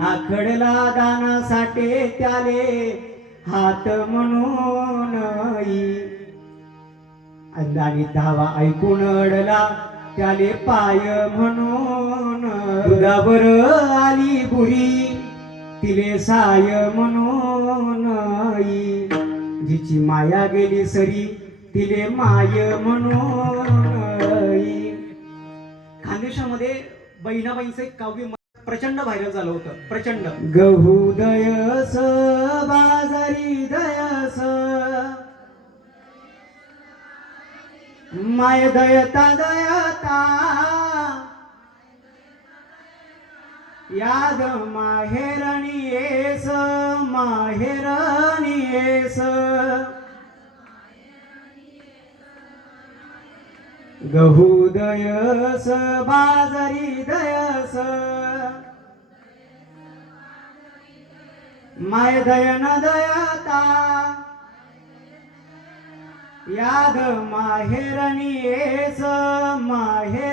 आखडला दानासाठी त्याले हात म्हणून अंदानी धावा ऐकून अडला त्याले पाय म्हणून दुधावर आली बुरी तिले साय म्हणून जिची माया गेली सरी तिले माय म्हणून खानदेशामध्ये बहिणाबाईंचं एक काव्य प्रचंड व्हायरल झालं होतं. प्रचंड. गहू दयस बाजारी दयस माय दयता दयता याद माहेरणी येस माहेरणी येस गहू दयस बाजारी दयस माय दयन दयता याद माहेरणी येस माहेर